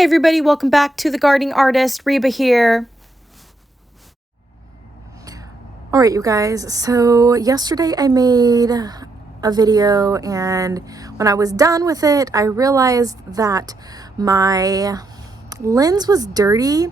Hey everybody, welcome back to The Gardening Artist. Reba here. Alright you guys, so yesterday I made a video and when I was done with it, I realized that my lens was dirty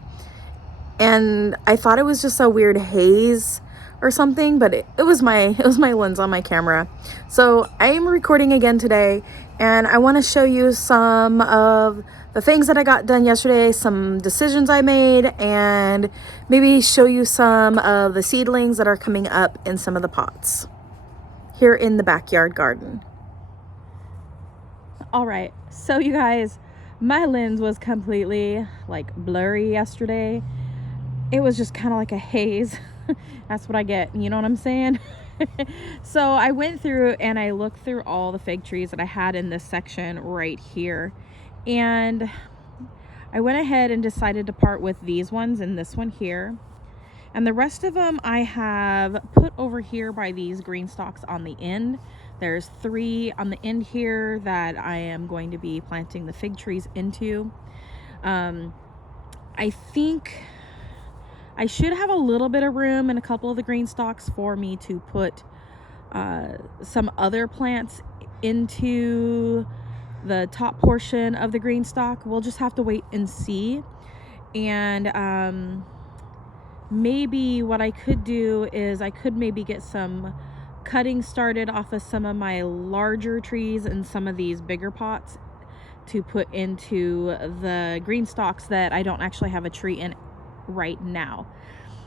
and I thought it was just a weird haze or something, but it was my lens on my camera. So I am recording again today and I want to show you some of the things that I got done yesterday, some decisions I made, and maybe show you some of the seedlings that are coming up in some of the pots here in the backyard garden. All right, so you guys, my lens was completely like blurry yesterday. It was just kind of like a haze. That's what I get, you know what I'm saying? So I went through and I looked through all the fig trees that I had in this section right here, and I went ahead and decided to part with these ones and this one here, and the rest of them I have put over here by these green stalks on the end. There's 3 on the end here that I am going to be planting the fig trees into. I think I should have a little bit of room in a couple of the green stalks for me to put some other plants into the top portion of the green stalk. We'll just have to wait and see. And maybe what I could do is I could maybe get some cutting started off of some of my larger trees and some of these bigger pots to put into the green stalks that I don't actually have a tree in right now.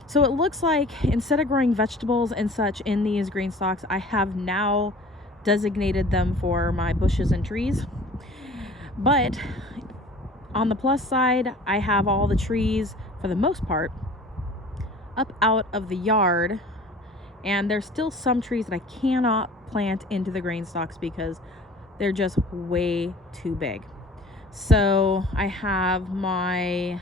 So it looks like instead of growing vegetables and such in these green stalks, I have now designated them for my bushes and trees. But on the plus side, I have all the trees for the most part up out of the yard, and there's still some trees that I cannot plant into the green stalks because they're just way too big. So I have my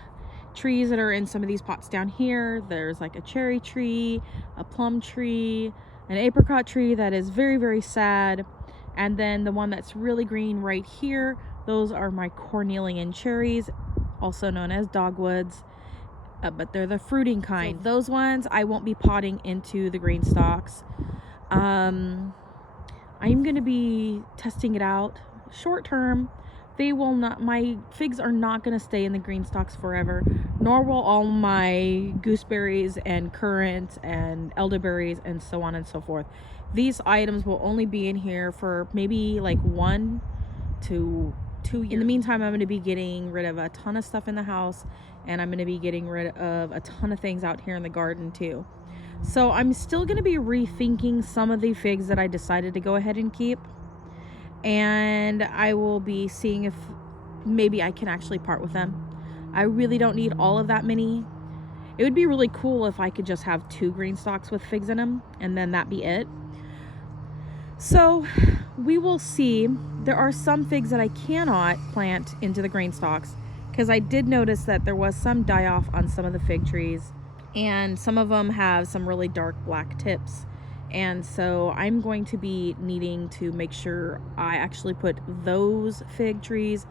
trees that are in some of these pots down here. There's like a cherry tree, a plum tree, an apricot tree that is very, very sad, and then the one that's really green right here, those are my cornelian cherries, also known as dogwoods, but they're the fruiting kind. So those ones I won't be potting into the green stalks. I'm going to be testing it out short term. They will not, my figs are not going to stay in the green stalks forever, nor will all my gooseberries and currants and elderberries and so on and so forth. These items will only be in here for maybe like 1 to 2 years. In the meantime, I'm going to be getting rid of a ton of stuff in the house, and I'm going to be getting rid of a ton of things out here in the garden too. So I'm still going to be rethinking some of the figs that I decided to go ahead and keep. And I will be seeing if maybe I can actually part with them. I really don't need all of that many. It would be really cool if I could just have 2 green stalks with figs in them and then that be it. So we will see. There are some figs that I cannot plant into the green stalks because I did notice that there was some die off on some of the fig trees, and some of them have some really dark black tips. And so I'm going to be needing to make sure I actually put those fig trees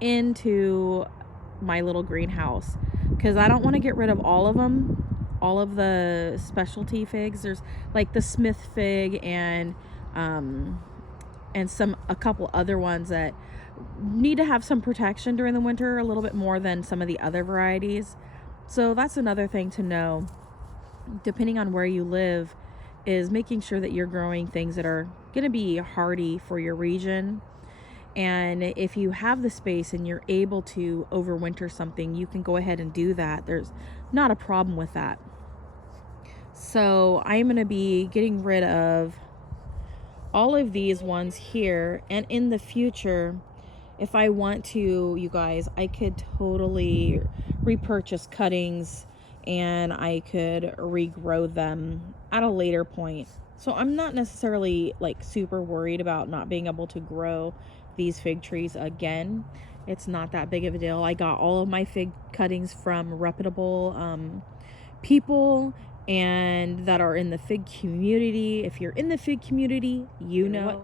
into my little greenhouse, because I don't want to get rid of all of them, all of the specialty figs. There's like the Smith fig and a couple other ones that need to have some protection during the winter, a little bit more than some of the other varieties. So that's another thing to know, depending on where you live, is making sure that you're growing things that are going to be hardy for your region. And if you have the space and you're able to overwinter something, you can go ahead and do that. There's not a problem with that. So I'm going to be getting rid of all of these ones here, and in the future, if I want to, you guys, I could totally repurchase cuttings and I could regrow them at a later point. So I'm not necessarily like super worried about not being able to grow these fig trees again. It's not that big of a deal. I got all of my fig cuttings from reputable people, and that are in the fig community. If you're in the fig community, you know.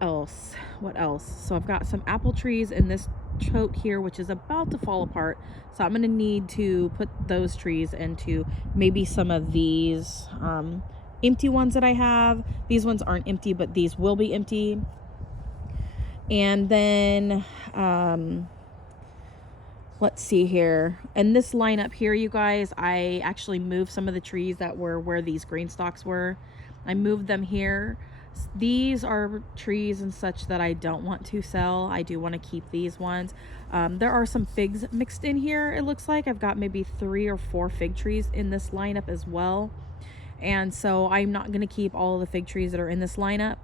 What else? So I've got some apple trees in this tote here, which is about to fall apart. So I'm gonna need to put those trees into maybe some of these empty ones that I have. These ones aren't empty, but these will be empty. And then let's see here. In this lineup here, you guys, I actually moved some of the trees that were where these green stalks were. I moved them here. These are trees and such that I don't want to sell. I do want to keep these ones. There are some figs mixed in here. It looks like I've got maybe 3 or 4 fig trees in this lineup as well. And so I'm not going to keep all of the fig trees that are in this lineup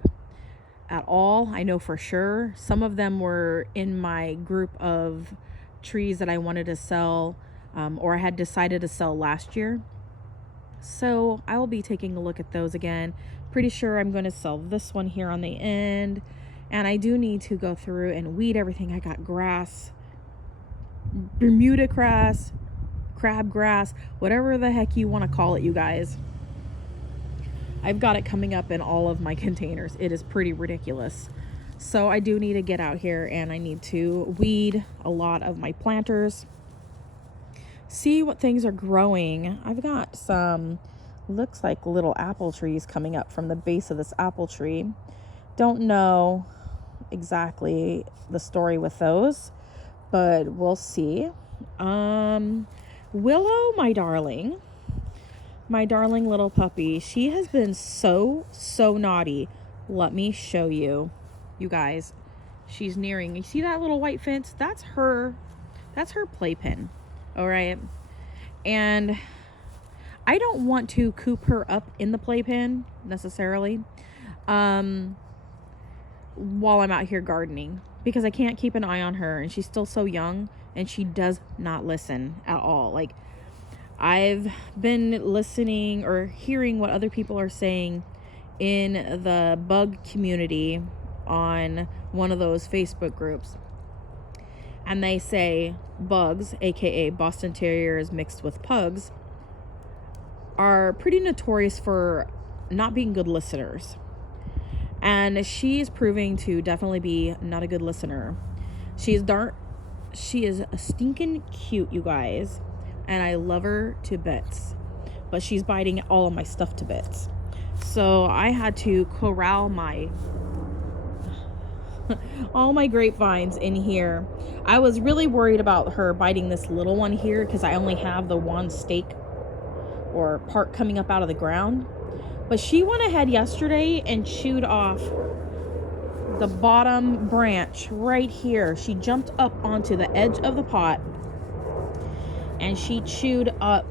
at all. I know for sure. Some of them were in my group of trees that I wanted to sell, or I had decided to sell last year. So I will be taking a look at those again. Pretty sure I'm going to sell this one here on the end. And I do need to go through and weed everything. I got grass, Bermuda grass, crabgrass, whatever the heck you want to call it, you guys. I've got it coming up in all of my containers. It is pretty ridiculous. So I do need to get out here and I need to weed a lot of my planters. See what things are growing. I've got some, looks like little apple trees coming up from the base of this apple tree. Don't know exactly the story with those, but we'll see. Willow, my darling little puppy, she has been so naughty. Let me show you, you guys. She's nearing, you see that little white fence? That's her playpen. All right, and I don't want to coop her up in the playpen necessarily while I'm out here gardening, because I can't keep an eye on her, and she's still so young and she does not listen at all. Like, I've been listening or hearing what other people are saying in the bug community on one of those Facebook groups. And they say bugs, aka Boston Terriers mixed with pugs, are pretty notorious for not being good listeners. And she is proving to definitely be not a good listener. She is a stinking cute, you guys. And I love her to bits. But she's biting all of my stuff to bits. So I had to corral all my grapevines in here. I was really worried about her biting this little one here because I only have the one stake or part coming up out of the ground. But she went ahead yesterday and chewed off the bottom branch right here. She jumped up onto the edge of the pot and she chewed up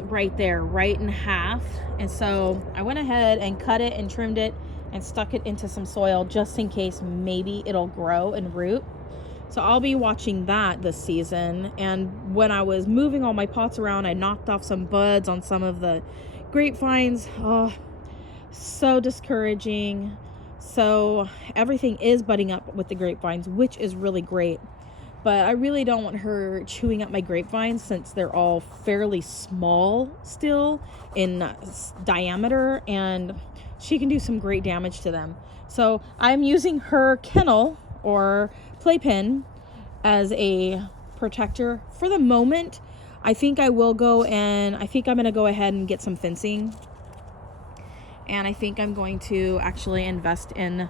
right there, right in half. And so I went ahead and cut it and trimmed it and stuck it into some soil just in case maybe it'll grow and root. So I'll be watching that this season. And when I was moving all my pots around, I knocked off some buds on some of the grapevines. Oh, so discouraging. So everything is budding up with the grapevines, which is really great. But I really don't want her chewing up my grapevines since they're all fairly small still in diameter, and she can do some great damage to them. So I'm using her kennel or playpen as a protector for the moment. I think I'm going to go ahead and get some fencing. And I think I'm going to actually invest in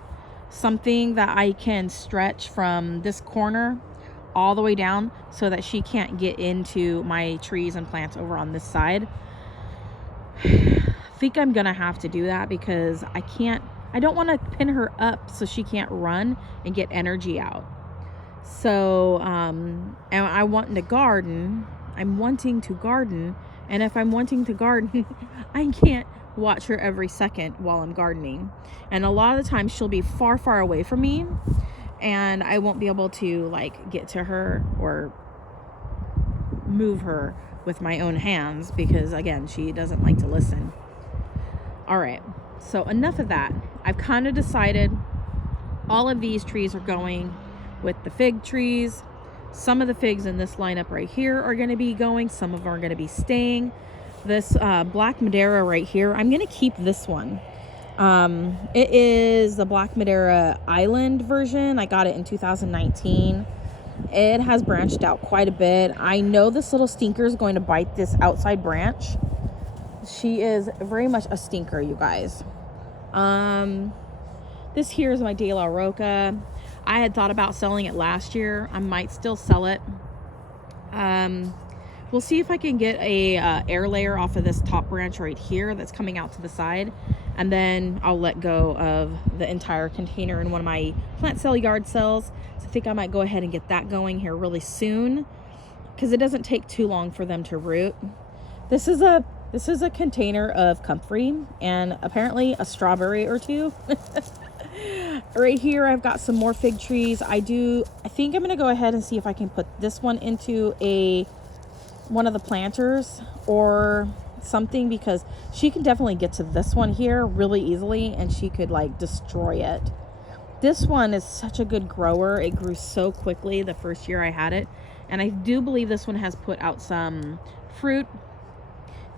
something that I can stretch from this corner all the way down so that she can't get into my trees and plants over on this side. I think I'm gonna have to do that because I don't want to pin her up so she can't run and get energy out. So and I'm wanting to garden, and if I'm wanting to garden I can't watch her every second while I'm gardening, and a lot of the times she'll be far away from me and I won't be able to like get to her or move her with my own hands because again, she doesn't like to listen. All right, so enough of that. I've kind of decided all of these trees are going with the fig trees. Some of the figs in this lineup right here are going to be going. Some of them are going to be staying. This Black Madeira right here, I'm going to keep this one. It is the Black Madeira Island version. I got it in 2019. It has branched out quite a bit. I know this little stinker is going to bite this outside branch. She is very much a stinker, you guys. This here is my De La Roca. I had thought about selling it last year. I might still sell it. We'll see if I can get a air layer off of this top branch right here that's coming out to the side, and then I'll let go of the entire container in one of my plant sale yard sales. So I think I might go ahead and get that going here really soon, because it doesn't take too long for them to root. This is a container of comfrey and apparently a strawberry or two. Right here I've got some more fig trees. I think I'm gonna go ahead and see if I can put this one into one of the planters or something, because she can definitely get to this one here really easily and she could like destroy it. This one is such a good grower. It grew so quickly the first year I had it, and I do believe this one has put out some fruit.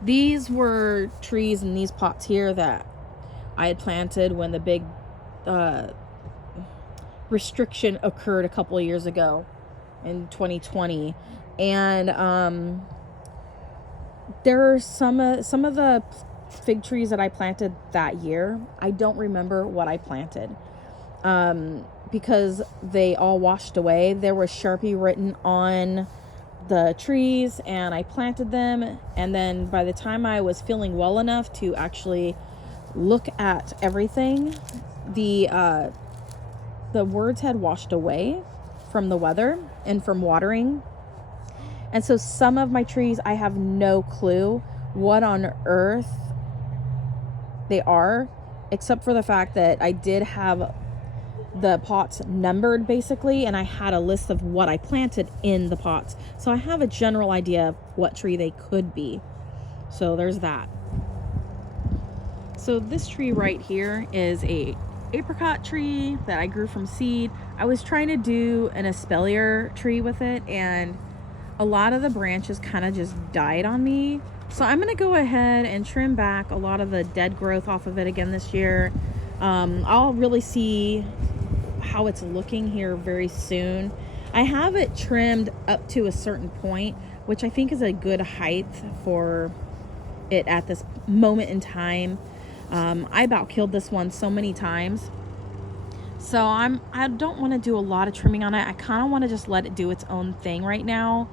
These were trees in these pots here that I had planted when the big restriction occurred a couple of years ago in 2020. And there are some of the fig trees that I planted that year. I don't remember what I planted because they all washed away. There was Sharpie written on the trees, and I planted them, and then by the time I was feeling well enough to actually look at everything, the words had washed away from the weather and from watering. And so some of my trees, I have no clue what on earth they are, except for the fact that I did have the pots numbered basically, and I had a list of what I planted in the pots. So I have a general idea of what tree they could be. So there's that. So this tree right here is a apricot tree that I grew from seed. I was trying to do an espalier tree with it, and a lot of the branches kind of just died on me. So I'm gonna go ahead and trim back a lot of the dead growth off of it again this year. I'll really see how it's looking here very soon. I have it trimmed up to a certain point, which I think is a good height for it at this moment in time. I about killed this one so many times, so I don't want to do a lot of trimming on it. I kind of want to just let it do its own thing right now.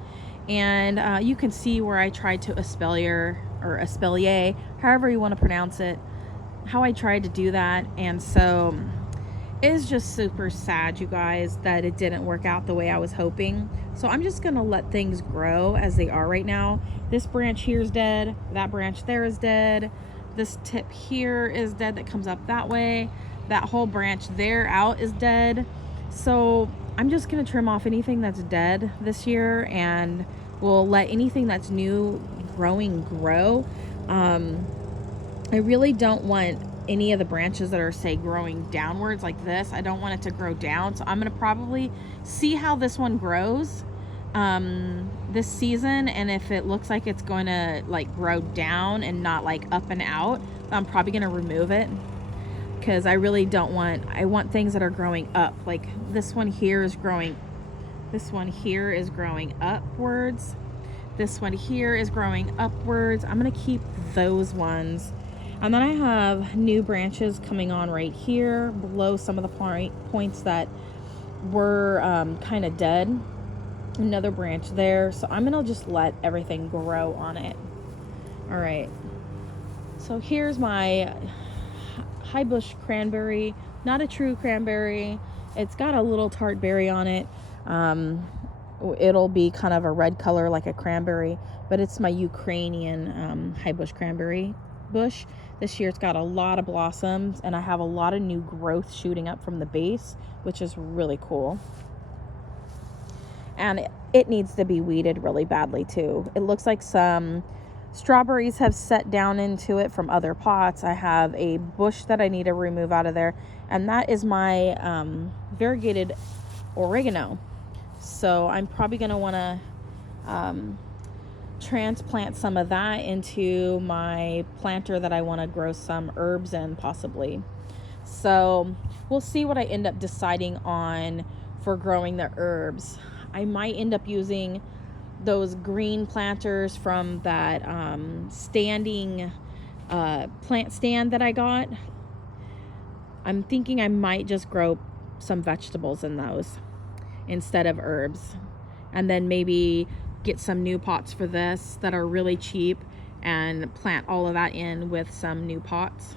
And you can see where I tried to espalier or espalier, however you want to pronounce it, how I tried to do that. And so it is just super sad, you guys, that it didn't work out the way I was hoping. So I'm just gonna let things grow as they are right now. This branch here is dead, that branch there is dead, this tip here is dead that comes up that way, that whole branch there out is dead. So I'm just gonna trim off anything that's dead this year, and we'll let anything that's new growing grow. I really don't want any of the branches that are, say, growing downwards like this. I don't want it to grow down, so I'm gonna probably see how this one grows this season, and if it looks like it's going to like grow down and not like up and out, I'm probably gonna remove it, because I really don't want, I want things that are growing up. Like this one here is growing, this one here is growing upwards, this one here is growing upwards. I'm gonna keep those ones. And then I have new branches coming on right here below some of the points that were kind of dead. Another branch there. So I'm gonna just let everything grow on it. All right. So here's my high bush cranberry. Not a true cranberry. It's got a little tart berry on it. It'll be kind of a red color like a cranberry, but it's my Ukrainian high bush cranberry bush. This year it's got a lot of blossoms, and I have a lot of new growth shooting up from the base, which is really cool. And it needs to be weeded really badly too. It looks like some strawberries have set down into it from other pots. I have a bush that I need to remove out of there, and that is my variegated oregano. So I'm probably going to want to transplant some of that into my planter that I want to grow some herbs in, possibly. So we'll see what I end up deciding on for growing the herbs. I might end up using those green planters from that standing plant stand that I got. I'm thinking I might just grow some vegetables in those instead of herbs, and then maybe get some new pots for this that are really cheap and plant all of that in with some new pots.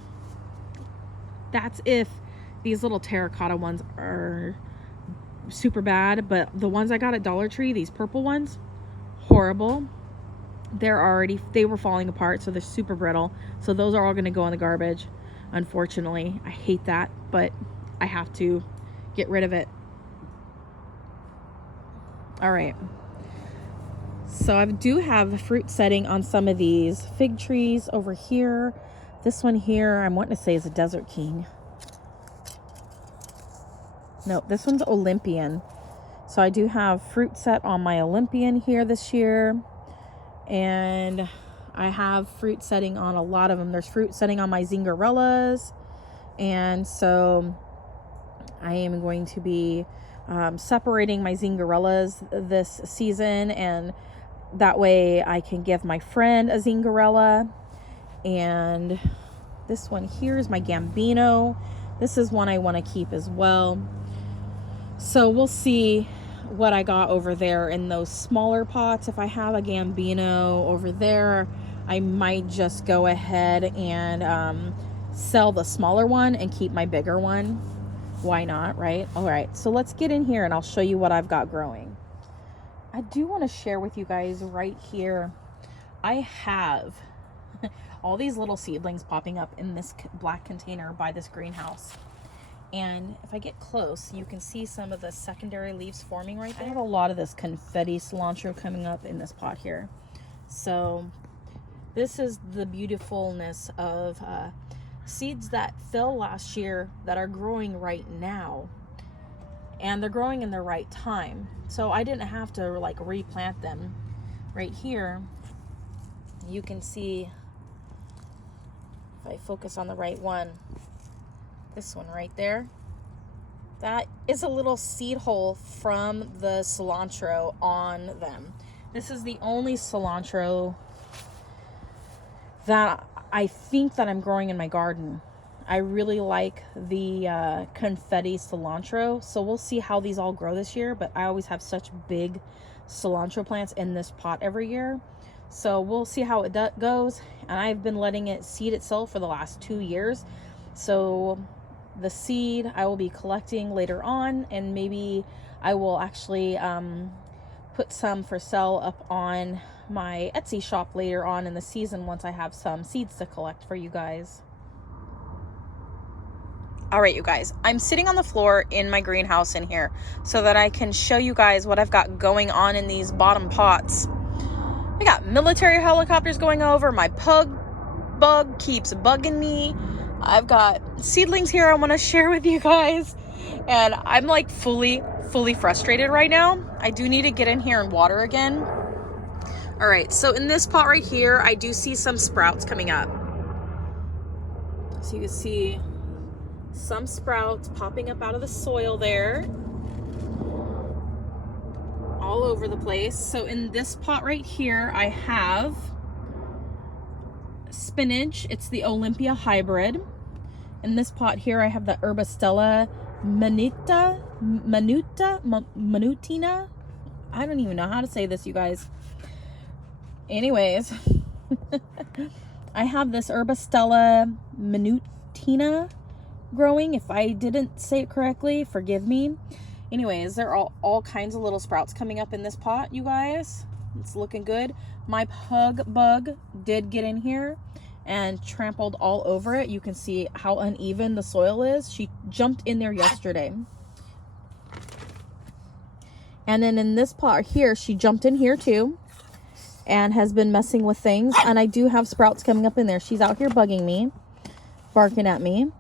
That's if these little terracotta ones are super bad, but the ones I got at Dollar Tree, these purple ones, horrible. They were falling apart, so they're super brittle. So those are all going to go in the garbage. Unfortunately, I hate that, but I have to get rid of it. All right. So I do have fruit setting on some of these fig trees over here. This one here, I'm wanting to say is a Desert King. No, this one's Olympian. So I do have fruit set on my Olympian here this year. And I have fruit setting on a lot of them. There's fruit setting on my Zingarellas. And so I am going to be separating my Zingarellas this season. And that way I can give my friend a Zingarella. And this one here is my Gambino. This is one I want to keep as well. So we'll see what I got over there in those smaller pots. If I have a Gambino over there, I might just go ahead and sell the smaller one and keep my bigger one. Why not, right? All right, so let's get in here and I'll show you what I've got growing. I do want to share with you guys right here, I have all these little seedlings popping up in this black container by this greenhouse. And if I get close, you can see some of the secondary leaves forming right there. I have a lot of this confetti cilantro coming up in this pot here. So this is the beautifulness of seeds that fell last year that are growing right now. And they're growing in the right time. So I didn't have to like replant them. Right here, you can see, if I focus on the right one, this one right there, that is a little seed hole from the cilantro on them. This is the only cilantro that I think that I'm growing in my garden. I really like the confetti cilantro, so we'll see how these all grow this year, but I always have such big cilantro plants in this pot every year. So we'll see how it goes, and I've been letting it seed itself for the last 2 years. So the seed I will be collecting later on, and maybe I will actually put some for sale up on my Etsy shop later on in the season once I have some seeds to collect for you guys. All right, you guys, I'm sitting on the floor in my greenhouse in here so that I can show you guys what I've got going on in these bottom pots. We got military helicopters going over. My pug bug keeps bugging me. I've got seedlings here I want to share with you guys, and I'm like fully frustrated right now. I do need to get in here and water again. All right, so in this pot right here, I do see some sprouts coming up. So you can see some sprouts popping up out of the soil there, all over the place. So in this pot right here, I have spinach. It's the Olympia hybrid. In this pot here, I have the Herbastella minutina. I don't even know how to say this, you guys. Anyways, I have this Herbastella minutina growing. If I didn't say it correctly, forgive me. Anyways, there are all kinds of little sprouts coming up in this pot, you guys. It's looking good. My pug bug did get in here and trampled all over it. You can see how uneven the soil is. She jumped in there yesterday. And then in this pot here, she jumped in here too and has been messing with things. And I do have sprouts coming up in there. She's out here bugging me, barking at me.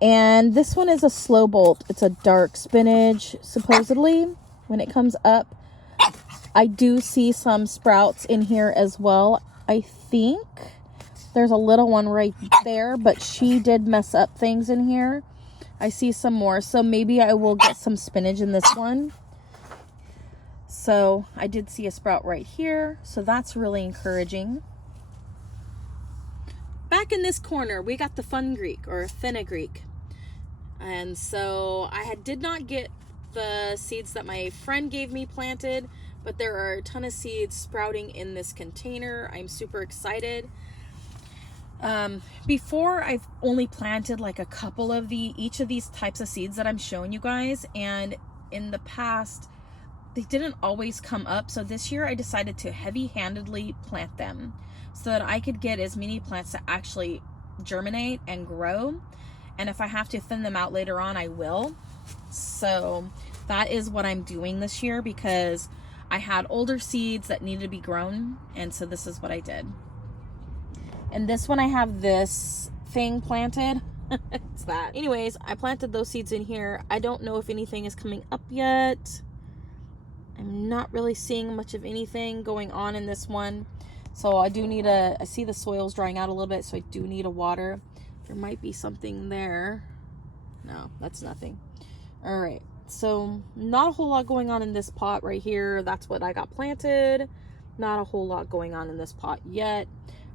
And this one is a slow bolt. It's a dark spinach, supposedly. When it comes up, I do see some sprouts in here as well. I think there's a little one right there, but she did mess up things in here. I see some more, so maybe I will get some spinach in this one. So I did see a sprout right here, so that's really encouraging. Back in this corner, we got the fenugreek or fenugreek. And so I did not get the seeds that my friend gave me planted, but there are a ton of seeds sprouting in this container. I'm super excited. Before, I've only planted like a couple of each of these types of seeds that I'm showing you guys, and in the past they didn't always come up. So this year I decided to heavy-handedly plant them so that I could get as many plants to actually germinate and grow. And if I have to thin them out later on, I will. So that is what I'm doing this year, because I had older seeds that needed to be grown, and so this is what I did. And this one, I have this thing planted. It's that. Anyways, I planted those seeds in here. I don't know if anything is coming up yet. I'm not really seeing much of anything going on in this one. So I do need I see the soil's drying out a little bit, so I do need a water. There might be something there. No, that's nothing. All right, so not a whole lot going on in this pot right here. That's what I got planted. Not a whole lot going on in this pot yet.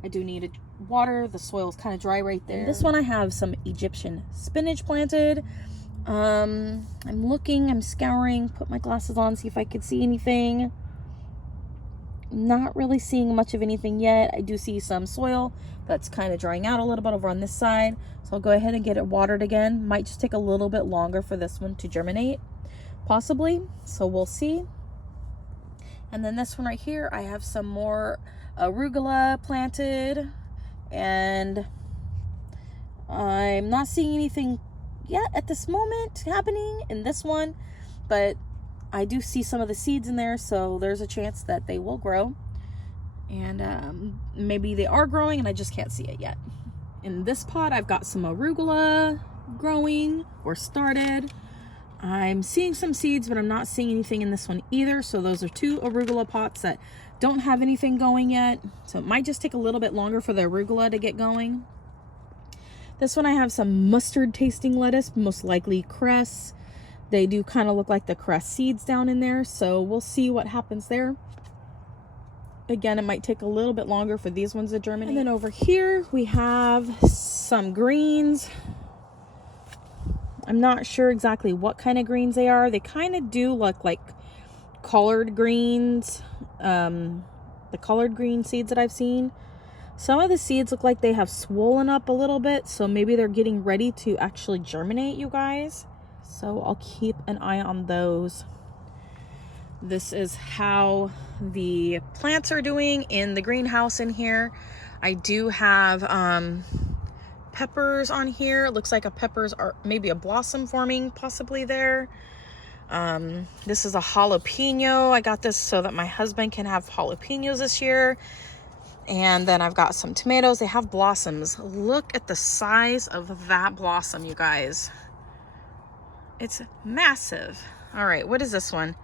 I do need water. The soil's kind of dry right there. This one, I have some Egyptian spinach planted. I'm looking, I'm scouring, put my glasses on, see if I could see anything. Not really seeing much of anything yet. I do see some soil that's kind of drying out a little bit over on this side. So I'll go ahead and get it watered again. Might just take a little bit longer for this one to germinate, possibly. So we'll see. And then this one right here, I have some more arugula planted, and I'm not seeing anything yet at this moment happening in this one, but I do see some of the seeds in there, so there's a chance that they will grow. And maybe they are growing and I just can't see it yet. In this pot, I've got some arugula growing or started. I'm seeing some seeds, but I'm not seeing anything in this one either. So those are two arugula pots that don't have anything going yet. So it might just take a little bit longer for the arugula to get going. This one, I have some mustard tasting lettuce, most likely cress. They do kind of look like the cress seeds down in there, so we'll see what happens there. Again, it might take a little bit longer for these ones to germinate. And then over here, we have some greens. I'm not sure exactly what kind of greens they are. They kind of do look like collard greens, the collard green seeds that I've seen. Some of the seeds look like they have swollen up a little bit, so maybe they're getting ready to actually germinate, you guys. So I'll keep an eye on those. This is how the plants are doing in the greenhouse in here. I do have peppers on here. It looks like peppers are maybe a blossom forming possibly there. This is a jalapeno. I got this so that my husband can have jalapenos this year. And then I've got some tomatoes. They have blossoms. Look at the size of that blossom, you guys. It's massive. All right, what is this one?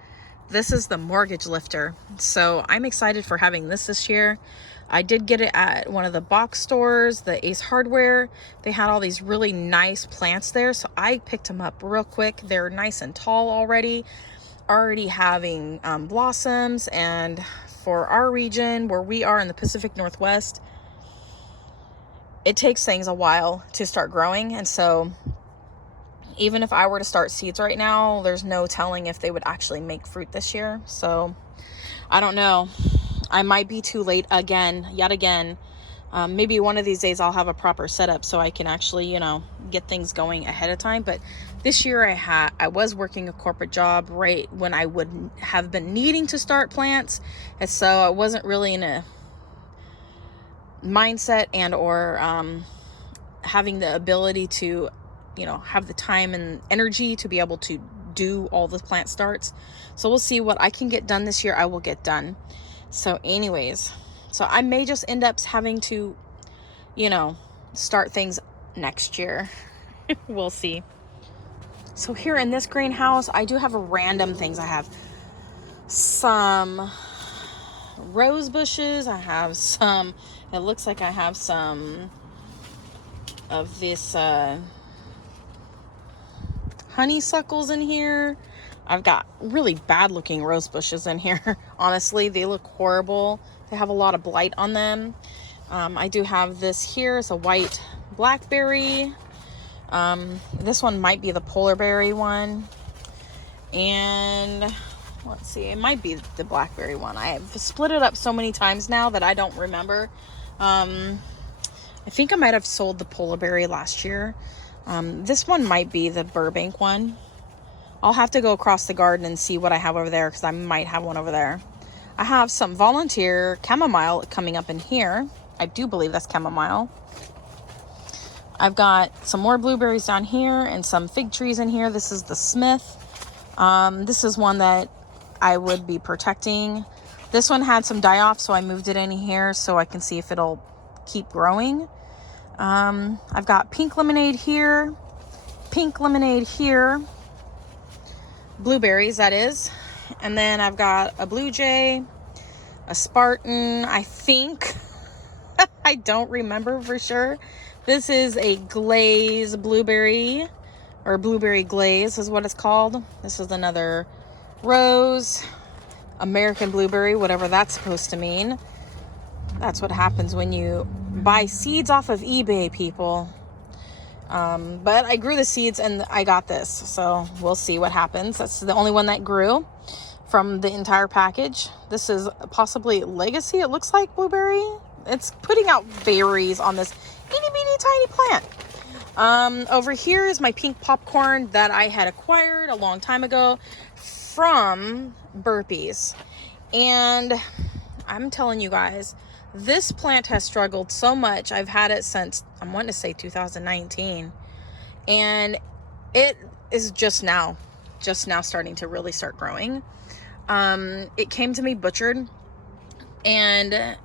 This is the mortgage lifter. So I'm excited for having this year. I did get it at one of the box stores, the Ace Hardware. They had all these really nice plants there, so I picked them up real quick. They're nice and tall already having blossoms. And for our region where we are in the Pacific Northwest, it takes things a while to start growing. And so even if I were to start seeds right now, there's no telling if they would actually make fruit this year. So I don't know. I might be too late yet again. Maybe one of these days I'll have a proper setup so I can actually, get things going ahead of time. But this year I was working a corporate job right when I would have been needing to start plants. And so I wasn't really in a mindset or having the ability to, have the time and energy to be able to do all the plant starts. So we'll see what I can get done this year. I will get done. So anyways, so I may just end up having to, start things next year. We'll see. So here in this greenhouse, I do have random things. I have some rose bushes. I have some, it looks like I have some of this honeysuckles in here. I've got really bad looking rose bushes in here. Honestly, they look horrible. They have a lot of blight on them. I do have this here. It's a white blackberry. This one might be the polar berry one. And let's see, it might be the blackberry one. I have split it up so many times now that I don't remember. I think I might have sold the polar berry last year. This one might be the Burbank one. I'll have to go across the garden and see what I have over there, because I might have one over there. I have some volunteer chamomile coming up in here. I do believe that's chamomile. I've got some more blueberries down here and some fig trees in here. This is the Smith. This is one that I would be protecting. This one had some die off, so I moved it in here so I can see if it'll keep growing. I've got pink lemonade here, blueberries, that is. And then I've got a blue jay, a Spartan, I think. I don't remember for sure. This is a glaze blueberry, or blueberry glaze is what it's called. This is another rose, American blueberry, whatever that's supposed to mean. That's what happens when you buy seeds off of eBay, people. But I grew the seeds and I got this, so we'll see what happens. That's the only one that grew from the entire package. This is possibly Legacy, it looks like, blueberry. It's putting out berries on this itty bitty tiny plant. Over here is my pink popcorn that I had acquired a long time ago from Burpees. And I'm telling you guys, this plant has struggled so much. I've had it since, I'm wanting to say 2019. And it is just now starting to really start growing. It came to me butchered. And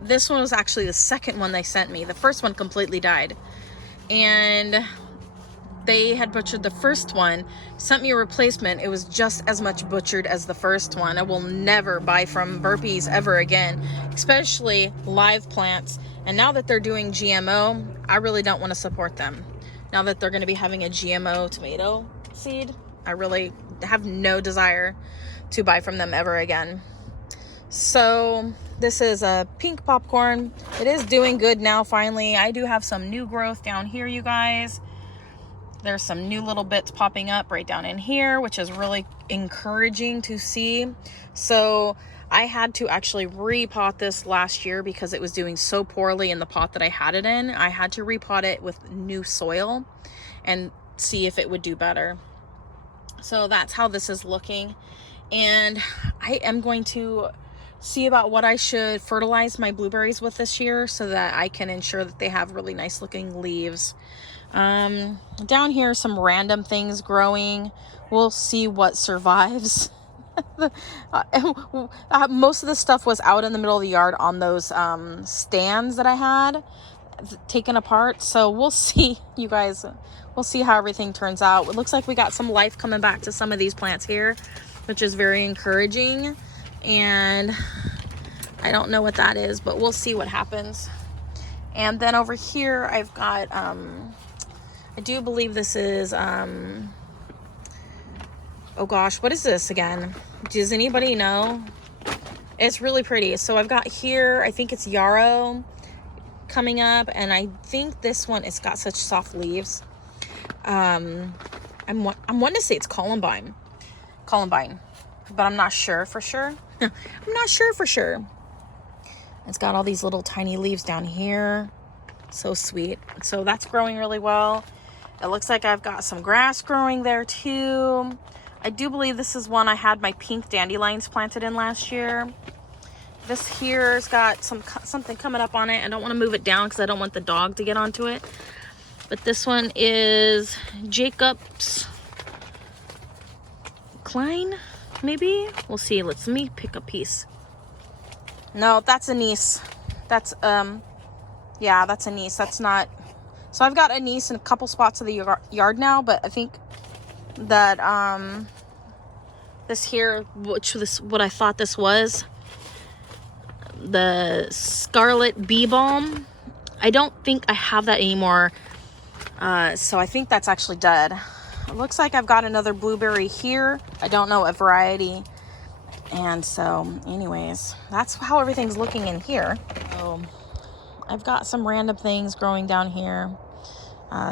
this one was actually the second one they sent me. The first one completely died. And they had butchered the first one, sent me a replacement. It was just as much butchered as the first one. I will never buy from Burpees ever again, especially live plants. And now that they're doing GMO, I really don't want to support them. Now that they're going to be having a GMO tomato seed, I really have no desire to buy from them ever again. So this is a pink popcorn. It is doing good now, finally. I do have some new growth down here, you guys. There's some new little bits popping up right down in here, which is really encouraging to see. So I had to actually repot this last year because it was doing so poorly in the pot that I had it in. I had to repot it with new soil and see if it would do better. So that's how this is looking. And I am going to see about what I should fertilize my blueberries with this year so that I can ensure that they have really nice looking leaves. Down here, some random things growing. We'll see what survives. Most of the stuff was out in the middle of the yard on those stands that I had taken apart. So we'll see, you guys. We'll see how everything turns out. It looks like we got some life coming back to some of these plants here, which is very encouraging. And I don't know what that is, but we'll see what happens. And then over here, I've got, I do believe this is, oh gosh, what is this again? Does anybody know? It's really pretty. So I've got here, I think it's yarrow coming up, and I think this one, it's got such soft leaves. I'm wanting to say it's columbine, but I'm not sure for sure. I'm not sure for sure. It's got all these little tiny leaves down here. So sweet. So that's growing really well. It looks like I've got some grass growing there too. I do believe this is one I had my pink dandelions planted in last year. This here's got something coming up on it. I don't want to move it down because I don't want the dog to get onto it. But this one is Jacob's Klein, maybe? We'll see. Let me pick a piece. No, that's anise. That's, yeah, that's anise. That's not... So I've got anise in a couple spots of the yard now, but I think that This here, which was what I thought this was, the Scarlet Bee Balm. I don't think I have that anymore. So I think that's actually dead. It looks like I've got another blueberry here. I don't know what variety. And so anyways, that's how everything's looking in here. So I've got some random things growing down here.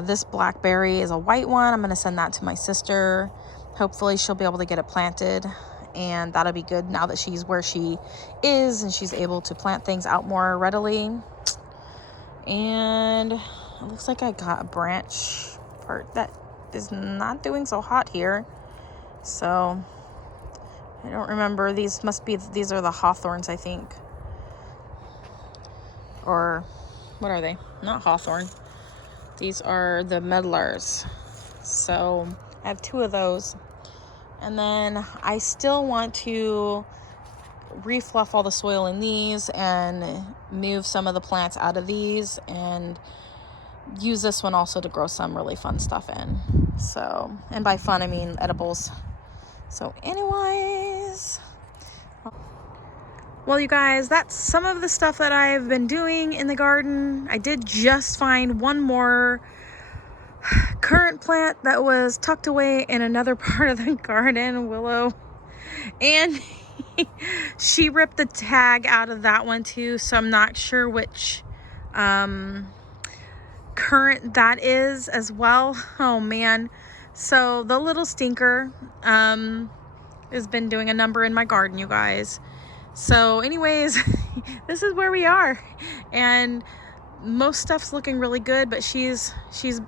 This blackberry is a white one. I'm going to send that to my sister. Hopefully she'll be able to get it planted, and that'll be good now that she's where she is and she's able to plant things out more readily. And it looks like I got a branch part that is not doing so hot here. So I don't remember. These are the hawthorns, I think. Or what are they? Not hawthorn. These are the medlars. So I have 2 of those. And then I still want to refluff all the soil in these and move some of the plants out of these and use this one also to grow some really fun stuff in. So, and by fun I mean edibles. So anyways, well, you guys, that's some of the stuff that I've been doing in the garden. I did just find one more currant plant that was tucked away in another part of the garden, willow, and she ripped the tag out of that one too, so I'm not sure which currant that is as well. Oh man. So the little stinker has been doing a number in my garden, you guys. So anyways, this is where we are, and most stuff's looking really good, but she's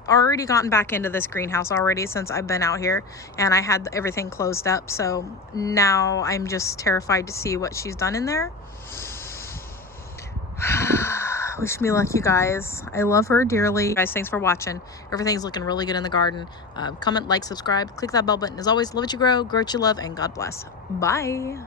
already gotten back into this greenhouse already since I've been out here, and I had everything closed up. So now I'm just terrified to see what she's done in there. Wish me luck, you guys. I love her dearly. Guys, thanks for watching. Everything's looking really good in the garden. Comment, like, subscribe, click that bell button. As always, love what you grow what you love, and God bless. Bye.